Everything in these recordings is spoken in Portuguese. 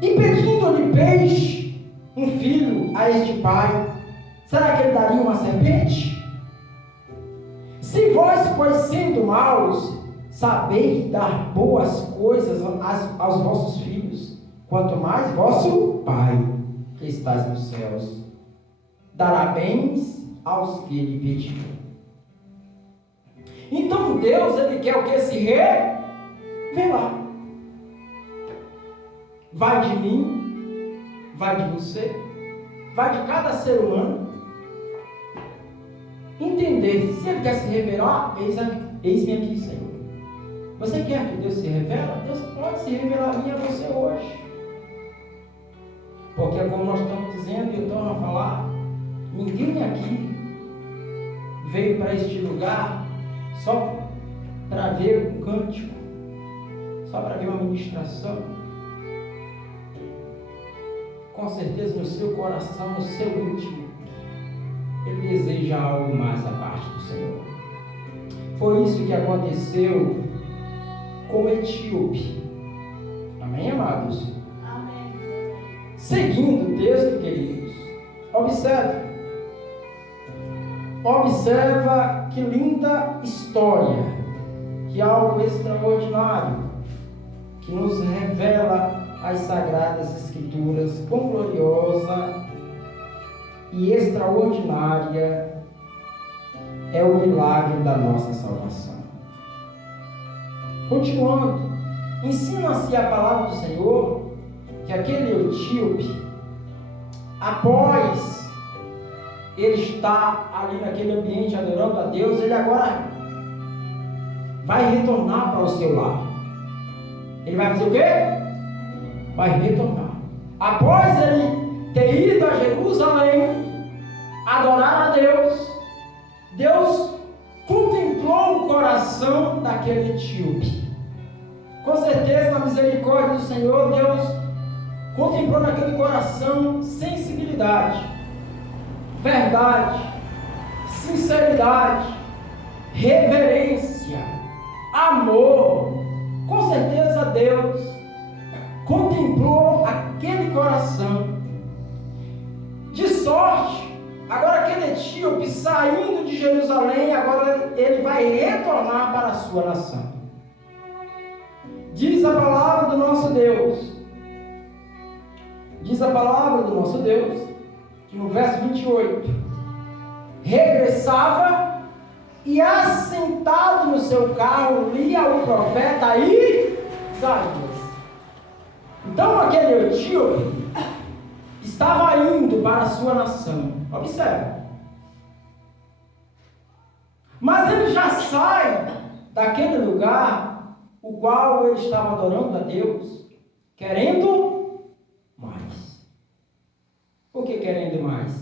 E pedindo-lhe peixe, um filho a este pai, será que ele daria uma serpente? Se vós, pois sendo maus, sabeis dar boas coisas aos vossos filhos, quanto mais vosso Pai, que estás nos céus, dará bens aos que lhe pedirem. Então Deus, Ele quer o que? Se revelar. Vai de mim, vai de você, vai de cada ser humano, entender, se Ele quer se revelar, eis-me aqui, Senhor. Você quer que Deus se revele? Deus pode se revelar a mim e a você hoje. Porque como nós estamos dizendo, e eu estou a falar, ninguém aqui veio para este lugar só para ver um cântico, só para ver uma ministração. Com certeza no seu coração, no seu íntimo, ele deseja algo mais da parte do Senhor. Foi isso que aconteceu com o etíope. Amém, amados? Amém. Seguindo o texto, queridos, observa que linda história, que algo extraordinário, que nos revela as Sagradas Escrituras, quão gloriosa e extraordinária é o milagre da nossa salvação. Continuando, ensina-se a palavra do Senhor que aquele etíope, após ele estar ali naquele ambiente adorando a Deus, ele agora vai retornar para o seu lar. Ele vai fazer o quê? Vai retornar. Após ele ter ido a Jerusalém adorar a Deus, Deus contemplou o coração daquele etíope. Com certeza, na misericórdia do Senhor, Deus contemplou naquele coração sensibilidade, verdade, sinceridade, reverência, amor. Com certeza Deus contemplou aquele coração, de sorte, agora aquele etíope saindo de Jerusalém, agora ele vai retornar para a sua nação. Diz a palavra do nosso Deus, que no verso 28, regressava e assentado no seu carro, lia o profeta Isaías. Então aquele etíope estava indo para a sua nação. Observe. Mas ele já sai daquele lugar o qual ele estava adorando a Deus, querendo mais. Por que querendo mais?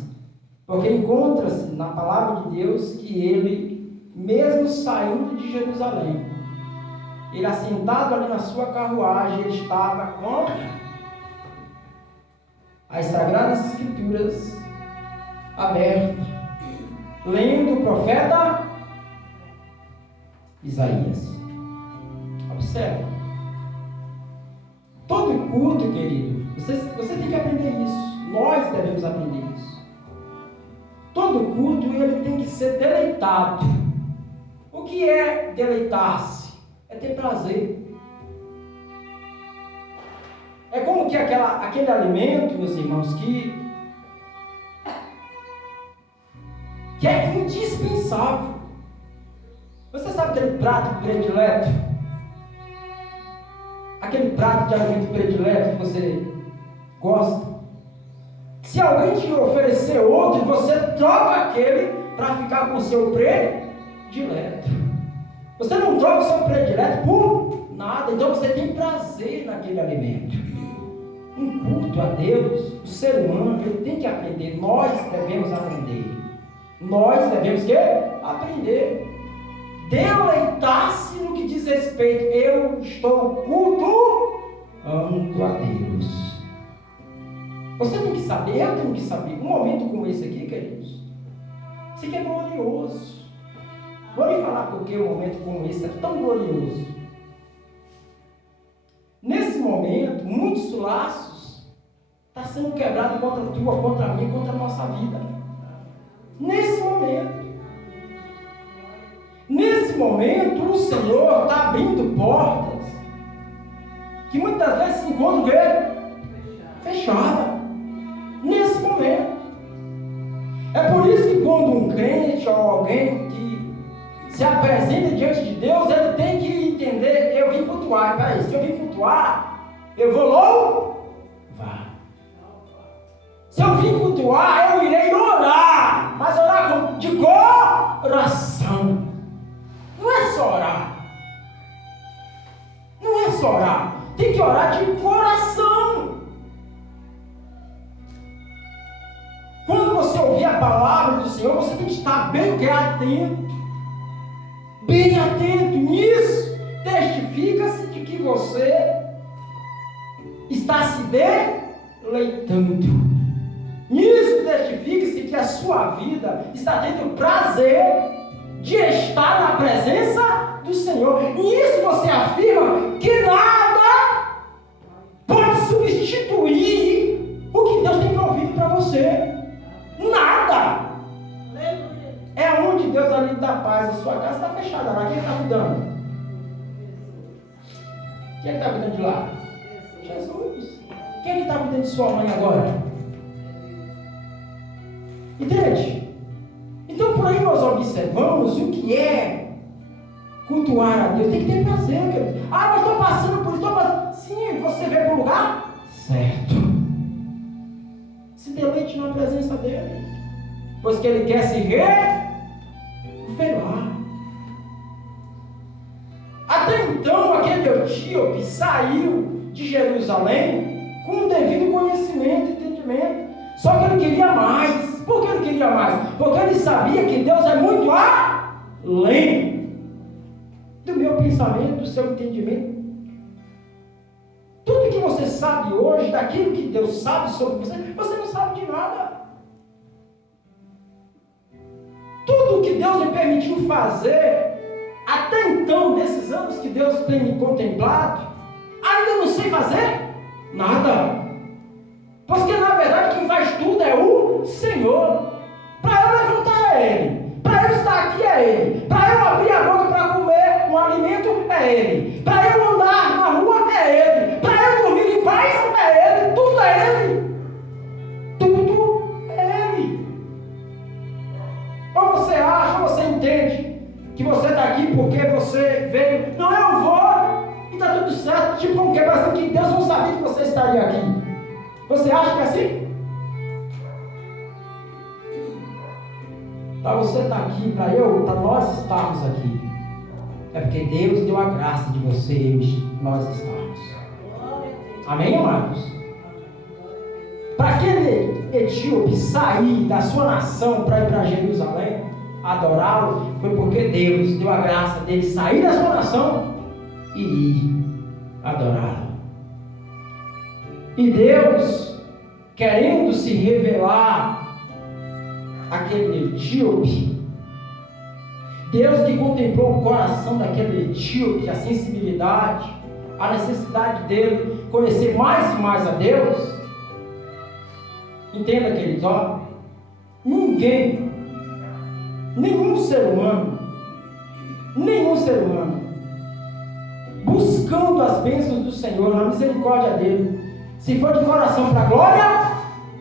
Porque encontra-se na palavra de Deus que ele, mesmo saindo de Jerusalém, ele assentado ali na sua carruagem, ele estava com as Sagradas Escrituras abertas, lendo o profeta Isaías. Observe. Todo culto, querido, você tem que aprender isso. Nós devemos aprender isso. Todo culto, ele tem que ser deleitado. O que é deleitar-se? É ter prazer. É como que aquele alimento, meus irmãos, que é indispensável. Você sabe aquele prato predileto? Aquele prato de alimento predileto que você gosta? Se alguém te oferecer outro, você troca aquele para ficar com o seu predileto. Você não troca o seu predileto por nada, então você tem prazer naquele alimento. Um culto a Deus, o ser humano, ele tem que aprender. Nós devemos aprender. Nós devemos que aprender. Deleitar-se no que diz respeito. Eu estou cultuando a Deus. Você tem que saber, eu tenho que saber. Um momento como esse aqui, queridos, isso aqui é glorioso. Vou lhe falar porque um momento como esse é tão glorioso. Nesse momento, muitos laços está sendo quebrado contra a tua, contra a minha, contra a nossa vida. Nesse momento, o Senhor está abrindo portas que muitas vezes se encontram o quê? Fechada. Nesse momento. É por isso que quando um crente ou alguém que se apresenta diante de Deus, ele tem que entender: eu vim cultuar. Peraí, se eu vim cultuar, eu vou louvar. Se eu vim cultuar, eu irei orar. Mas orar de coração. Não é só orar. Não é só orar. Tem que orar de coração. Quando você ouvir a palavra do Senhor, você tem que estar bem atento. Bem atento nisso. Testifica-se de que você está se deleitando. Nisso testifica-se que a sua vida está tendo prazer de estar na presença do Senhor. Nisso você afirma que nada pode substituir o que Deus tem provido para você. Nada. É onde Deus ali dá paz. A sua casa está fechada lá. Quem está cuidando? Quem está cuidando de lá? Jesus. Quem está cuidando de sua mãe agora? Entende? Então por aí nós observamos o que é cultuar a Deus. Tem que ter prazer, querido. Ah, mas estou passando por isso. Sim, você veio para o lugar certo. Se deleite na presença dele, pois que ele quer se revelar. Até então aquele etíope saiu de Jerusalém com o devido conhecimento e entendimento. Só que ele queria mais. Por que ele queria mais? Porque ele sabia que Deus é muito além do meu pensamento, do seu entendimento. Tudo que você sabe hoje, daquilo que Deus sabe sobre você, você não sabe de nada. Tudo que Deus me permitiu fazer, até então, nesses anos que Deus tem me contemplado, ainda não sei fazer nada. Porque na verdade quem faz tudo é o Senhor. Para eu levantar é Ele. Para eu estar aqui é Ele. Para eu abrir a boca para comer um alimento é Ele. Para eu andar na rua é Ele. Para eu dormir em paz é Ele. Tudo é Ele. Tudo é Ele. Ou você acha, ou você entende que você está aqui porque você veio. Não, eu vou e está tudo certo. Tipo um quebra-assim que Deus não sabia que você estaria aqui. Você acha que é assim? Para você estar aqui, para nós estarmos aqui, é porque Deus deu a graça de você e nós estarmos. Amém, amados? Para aquele etíope sair da sua nação para ir para Jerusalém, adorá-lo, foi porque Deus deu a graça dele sair da sua nação e ir adorá-lo. E Deus, querendo se revelar àquele etíope, Deus que contemplou o coração daquele etíope, a sensibilidade, a necessidade dele conhecer mais e mais a Deus. Entenda, queridos, ó, ninguém, nenhum ser humano, buscando as bênçãos do Senhor, na misericórdia dele, se for de coração para a glória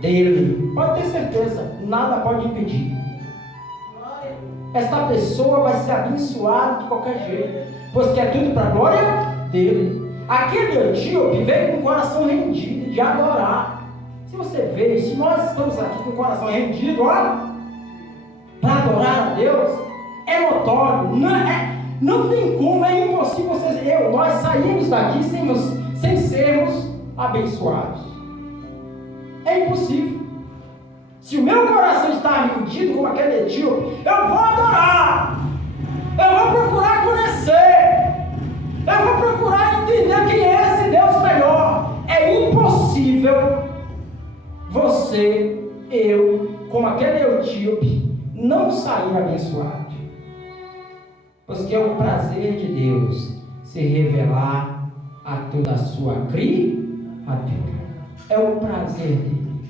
dele, pode ter certeza, nada pode impedir. Esta pessoa vai ser abençoada de qualquer jeito, pois que é tudo para a glória dele. Aquele etíope veio com o coração rendido de adorar. Se você veio, se nós estamos aqui com o coração rendido, ó, para adorar a Deus, é notório, não tem como, é impossível nós saímos daqui sem sermos abençoados. É impossível. Se o meu coração está rendido como aquele etíope, eu vou adorar, eu vou procurar conhecer, eu vou procurar entender quem é esse Deus melhor. É impossível você, eu, como aquele etíope, não sair abençoado. Porque é o prazer de Deus se revelar a toda a sua criatura. É é o prazer dele.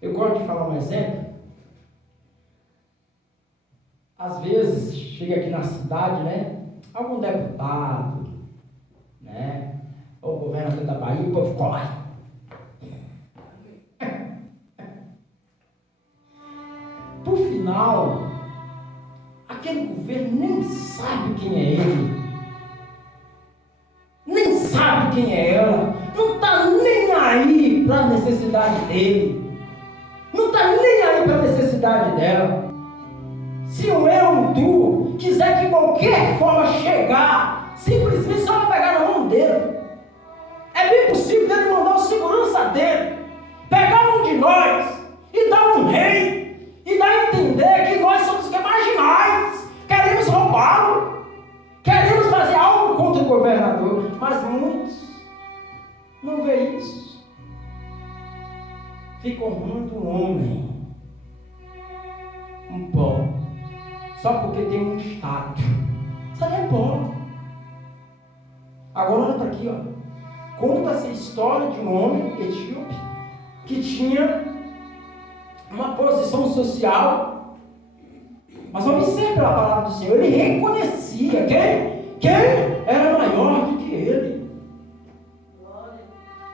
Eu gosto de falar um exemplo. Às vezes, chega aqui na cidade, né? Algum deputado, né? Ou governador da Bahia, o povo corre. Por final, aquele governo nem sabe quem é ele. Nem sabe quem é ela. Não está nem aí para a necessidade dele. Não está nem aí para a necessidade dela. Se o eu, o tu, quiser de qualquer forma chegar, simplesmente só vai pegar na mão dele. É bem possível dele mandar o segurança dele, pegar um de nós e dar um rei, e dar a entender que nós somos marginais, queremos roubá-lo, queremos fazer algo contra o governador, mas muitos não veem isso. Ficam honrando um homem, um pó, só porque tem um estado. Isso aí é pó. Agora olha para aqui, ó. Conta-se a história de um homem etíope que tinha uma posição social, mas observe a palavra do Senhor, ele reconhecia quem era maior do que ele.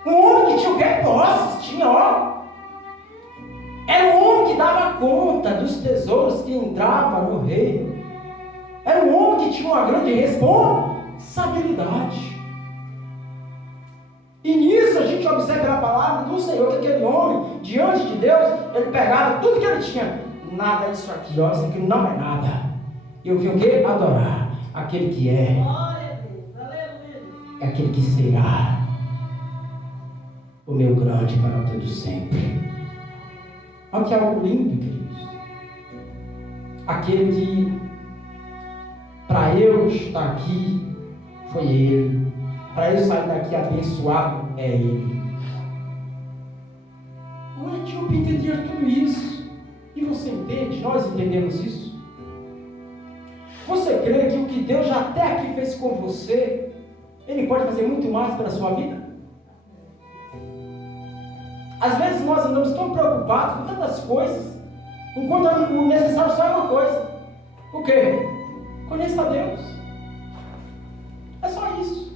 Um homem que tinha o que? Posses, tinha, ó. Era um homem que dava conta dos tesouros que entravam no reino. Era um homem que tinha uma grande responsabilidade. E nisso a gente observa pela palavra do Senhor que aquele homem, diante de Deus, ele pegava tudo que ele tinha. Nada disso aqui, ó, isso aqui não é nada. E eu vi o que? Adorar aquele que é. É aquele que será o meu grande para todo sempre. Olha que algo lindo, queridos. Aquele que, para eu estar aqui, foi ele. Para eu sair daqui abençoado, é ele. O etíope entendia tudo isso. E você entende? Nós entendemos isso? Você crê que o que Deus já até aqui fez com você, Ele pode fazer muito mais pela sua vida? Às vezes nós andamos tão preocupados com tantas coisas, enquanto o necessário só é uma coisa. O quê? Conheça a Deus. É só isso.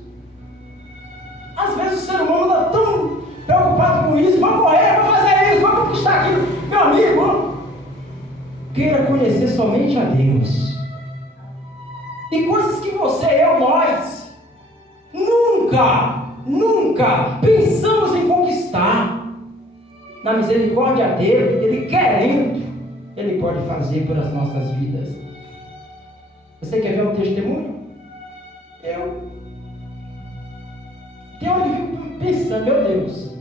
Às vezes o ser humano anda tão preocupado com isso, vou correr, vou fazer isso, vou conquistar aquilo. Meu amigo, queira conhecer somente a Deus. E coisas que você, eu, nós, nunca pensamos em conquistar. Na misericórdia dele, ele querendo, ele pode fazer pelas nossas vidas. Você quer ver um testemunho? Tem hora que eu fico pensando, meu Deus,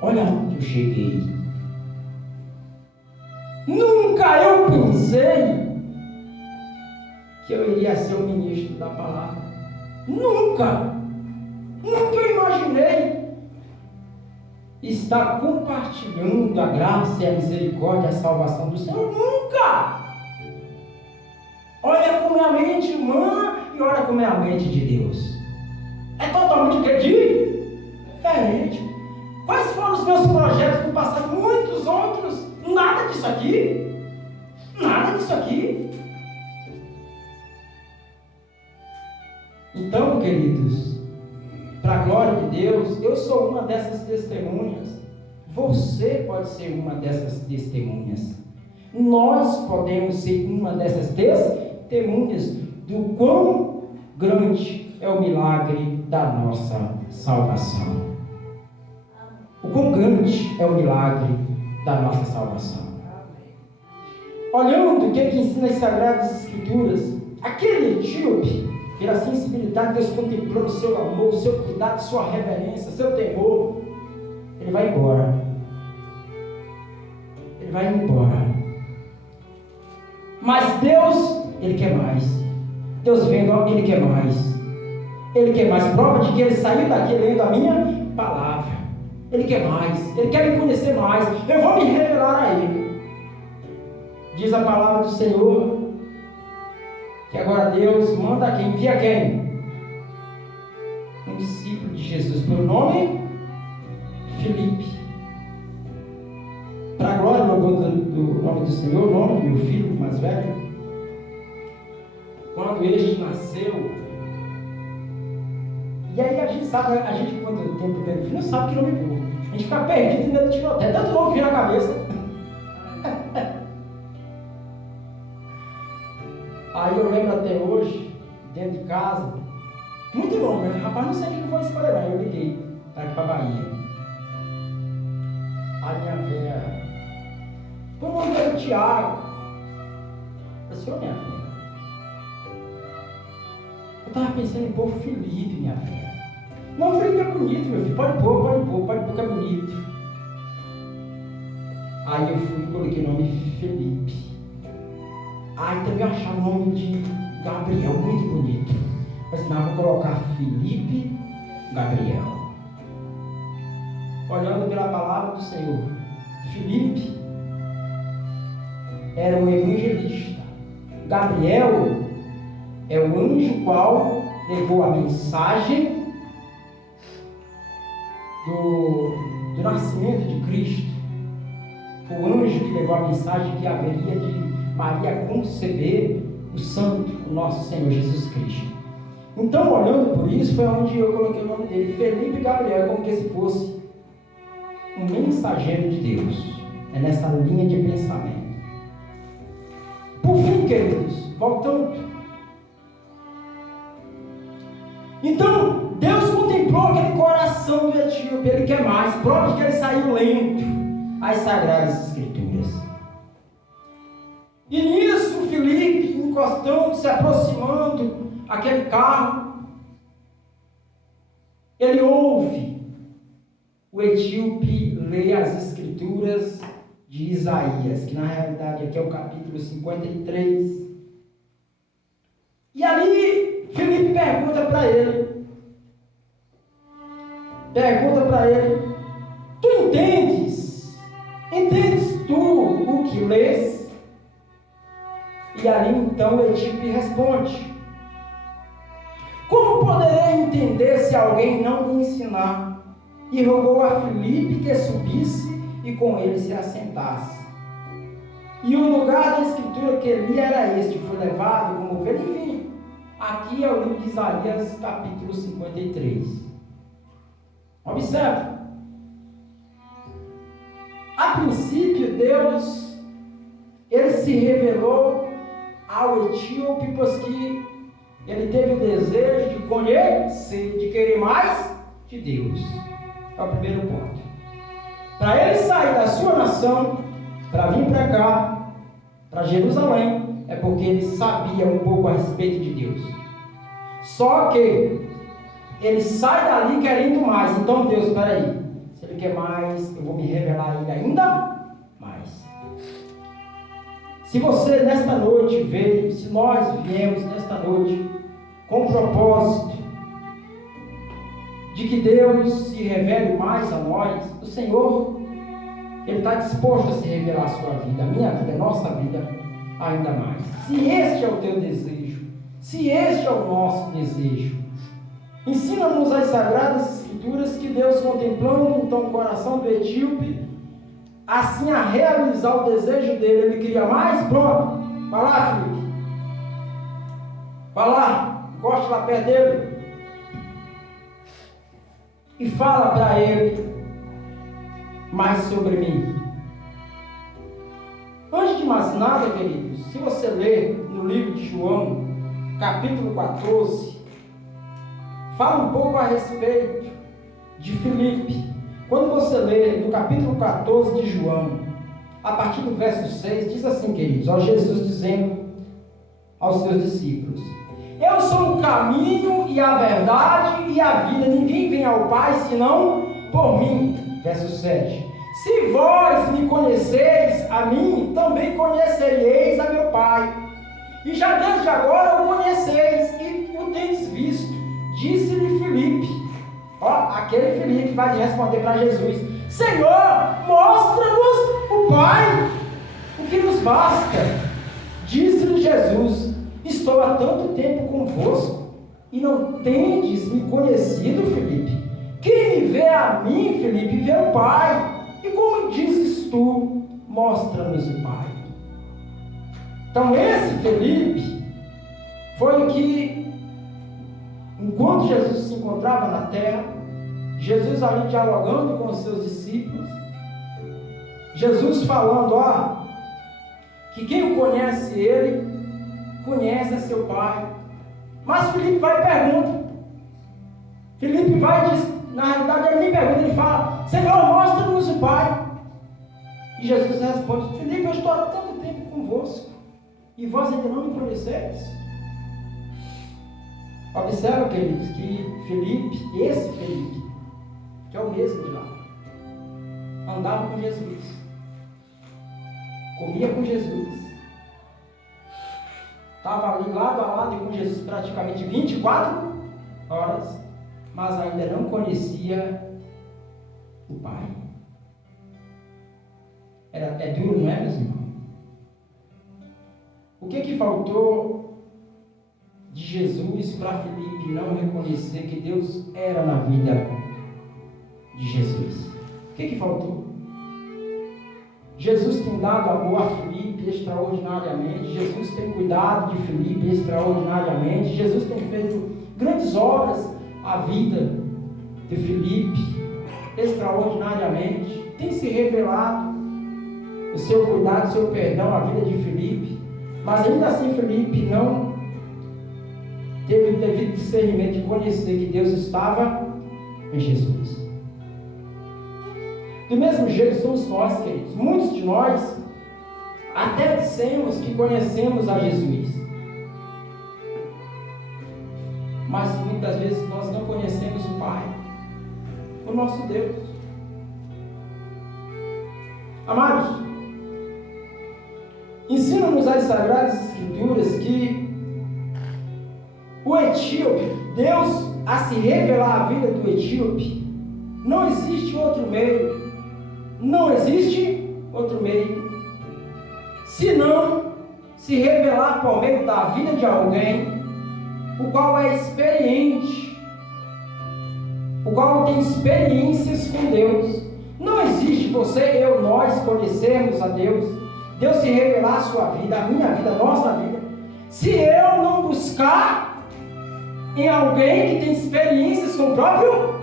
olha onde eu cheguei. Nunca eu pensei que eu iria ser o ministro da palavra. Nunca eu imaginei estar compartilhando a graça e a misericórdia, a salvação do Senhor. Nunca! Olha como é a mente humana e olha como é a mente de Deus. É totalmente diferente. Quais foram os meus projetos no passado? Muitos outros. Nada disso aqui. Nada disso aqui. Então, queridos, para a glória de Deus, eu sou uma dessas testemunhas. Você pode ser uma dessas testemunhas. Nós podemos ser uma dessas testemunhas do quão grande é o milagre da nossa salvação. O quão grande é o milagre da nossa salvação. Olhando o que ensina as Sagradas Escrituras, aquele etíope, pela sensibilidade, Deus contemplando o seu amor, o seu cuidado, sua reverência, seu temor, ele vai embora. Ele vai embora. Mas Deus, Ele quer mais. Deus vendo, Ele quer mais. Ele quer mais. Prova de que Ele saiu daqui lendo a minha palavra. Ele quer mais. Ele quer me conhecer mais. Eu vou me revelar a Ele. Diz a palavra do Senhor que agora Deus manda quem? Envia quem? pelo nome Felipe. Para a glória e louvor do nome do Senhor, o nome do meu filho mais velho, quando este nasceu, e aí a gente sabe, a gente quando tem o primeiro filho, não sabe que nome pôr. A gente fica perdido dentro do tiroteio, tanto nome que vem na cabeça. Aí eu lembro até hoje, dentro de casa, muito nome, né? Rapaz, não sei o que eu vou escolher, aí eu liguei para aqui para Bahia. A minha velha, pô, o nome é Tiago. Eu disse, ô minha filha, eu estava pensando em pôr Felipe, minha filha. Não, Felipe é bonito, meu filho, pode pôr que é bonito. Aí eu fui e coloquei o nome Felipe. Aí também eu achava o nome de Gabriel muito bonito. Mas não, vou colocar Felipe Gabriel. Olhando pela palavra do Senhor, Felipe era um evangelista. Gabriel é o anjo qual levou a mensagem do nascimento de Cristo. O anjo que levou a mensagem que haveria de Maria conceber o Santo, o nosso Senhor Jesus Cristo. Então, olhando por isso, foi onde eu coloquei o nome dele, Felipe Gabriel, como que se fosse um mensageiro de Deus. É nessa linha de pensamento. Por fim, queridos, voltando. Então, Deus contemplou aquele coração do etíope, ele quer mais, prova de que ele saiu lento às Sagradas Escrituras. E nisso, Felipe, encostando, se aproximando aquele carro, ele ouve o etíope ler as Escrituras de Isaías, que na realidade aqui é o capítulo 53. E ali, Felipe pergunta para ele, tu entendes? Entendes tu o que lês? E ali então o etíope responde, como poderei entender se alguém não me ensinar? E rogou a Felipe que subisse e com ele se assentasse. E o lugar da escritura que ele lia era este, foi levado como ovelha. Enfim, aqui é o livro de Isaías, capítulo 53. Observe. A princípio, Deus, ele se revelou ao etíope, pois que ele teve o desejo de conhecer, de querer mais de Deus. É o primeiro ponto. Para ele sair da sua nação, para vir para cá, para Jerusalém, é porque ele sabia um pouco a respeito de Deus. Só que ele sai dali querendo mais. Então Deus, espera aí, se ele quer mais, eu vou me revelar a ele ainda mais. Se você nesta noite veio, se nós viemos nesta noite com o propósito de que Deus se revele mais a nós, o Senhor, Ele está disposto a se revelar a sua vida, a minha vida, a nossa vida, ainda mais. Se este é o teu desejo, se este é o nosso desejo, ensina-nos as Sagradas Escrituras que Deus, contemplando então o coração do etíope, assim a realizar o desejo dele, ele queria mais, pronto, vai lá, Felipe, vai lá, encosta lá perto dele, e fala para ele mais sobre mim. Antes de mais nada, queridos, se você ler no livro de João, capítulo 14, fala um pouco a respeito de Felipe. Quando você lê no capítulo 14 de João, a partir do verso 6, diz assim, queridos, ó Jesus dizendo aos seus discípulos, eu sou o caminho e a verdade e a vida, ninguém vem ao Pai senão por mim. Verso 7, se vós me conheceis a mim, também conhecereis a meu Pai, e já desde agora o conheceis e o tendes visto. Disse-lhe Felipe, ó, aquele Felipe vai responder para Jesus, Senhor, mostra-nos o Pai, o que nos basta. Disse-lhe Jesus, estou há tanto tempo convosco, e não tendes me conhecido, Felipe? Quem me vê a mim, Filipe, vê o Pai. E como dizes tu, mostra-nos o Pai. Então esse Filipe foi o que, enquanto Jesus se encontrava na terra, Jesus ali dialogando com os seus discípulos, Jesus falando, que quem o conhece ele, conhece a seu Pai. Mas Filipe vai e pergunta. Filipe vai e diz, na realidade ele nem pergunta, ele fala, Senhor, mostra-nos o Pai. E Jesus responde, Filipe, eu estou há tanto tempo convosco, e vós ainda não me conheceis. Observa, queridos, que Filipe, esse Filipe, que é o mesmo de lá, andava com Jesus, comia com Jesus, estava ali lado a lado com Jesus praticamente 24 horas, mas ainda não conhecia o Pai. É duro, não é, meus irmãos? O que faltou de Jesus para Filipe não reconhecer que Deus era na vida de Jesus? O que faltou? Jesus tem dado amor a Filipe extraordinariamente, Jesus tem cuidado de Filipe extraordinariamente, Jesus tem feito grandes obras à vida de Filipe extraordinariamente, tem se revelado o seu cuidado, o seu perdão à vida de Filipe, mas ainda assim Filipe não teve o devido discernimento de conhecer que Deus estava em Jesus. Do mesmo jeito somos nós, queridos. Muitos de nós até dissemos que conhecemos a Jesus, mas muitas vezes nós não conhecemos o Pai, o nosso Deus. Amados, ensina-nos as Sagradas Escrituras que o etíope, Deus a se revelar a vida do etíope, não existe outro meio, senão se revelar por meio da vida de alguém, o qual é experiente, o qual tem experiências com Deus. Não existe você, eu, nós conhecermos a Deus, Deus se revelar a sua vida, a minha vida, a nossa vida, se eu não buscar em alguém que tem experiências com o próprio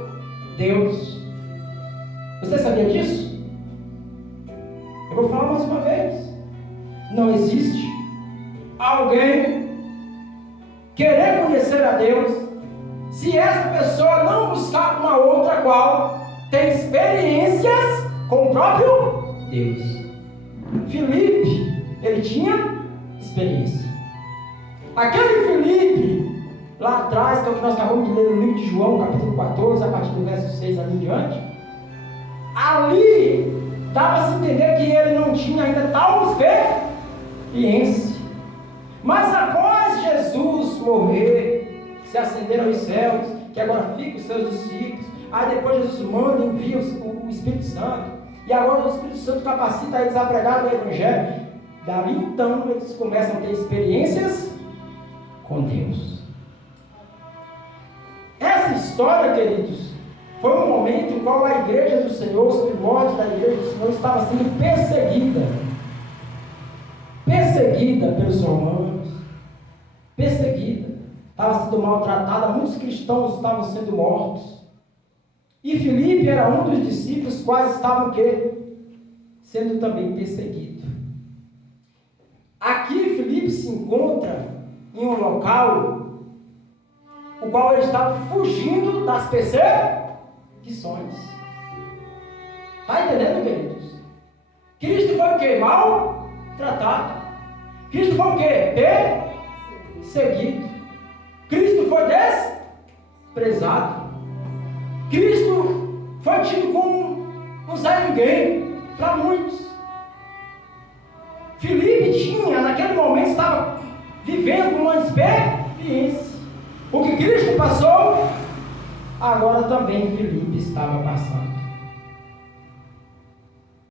Deus. Você sabia disso? Eu vou falar mais uma vez. Não existe alguém querer conhecer a Deus se essa pessoa não buscar uma outra qual tem experiências com o próprio Deus. Filipe, ele tinha experiência. Aquele Filipe lá atrás, que é o que nós acabamos de ler no livro de João, capítulo 14, a partir do verso 6 ali em diante, ali dava-se a entender que ele não tinha ainda tal experiência. Mas após Jesus morrer, se ascender aos céus, que agora fica os seus discípulos, aí depois Jesus manda e envia o Espírito Santo, e agora o Espírito Santo capacita eles a pregar o Evangelho. Dali então eles começam a ter experiências com Deus. Essa história, queridos, foi um momento em qual a igreja do Senhor, os primórdios da igreja do Senhor, estava sendo perseguida pelos romanos, estava sendo maltratada, muitos cristãos estavam sendo mortos, e Filipe era um dos discípulos quais estavam sendo também perseguido. Aqui Filipe se encontra em um local o qual ele estava fugindo das perseguições. Está entendendo, queridos? Cristo foi o quê? Mal tratado. Cristo foi o quê? Perseguido. Cristo foi desprezado. Cristo foi tido como um Zé Ninguém para muitos. Filipe tinha, naquele momento, estava vivendo uma experiência. O que Cristo passou, agora também Filipe estava passando.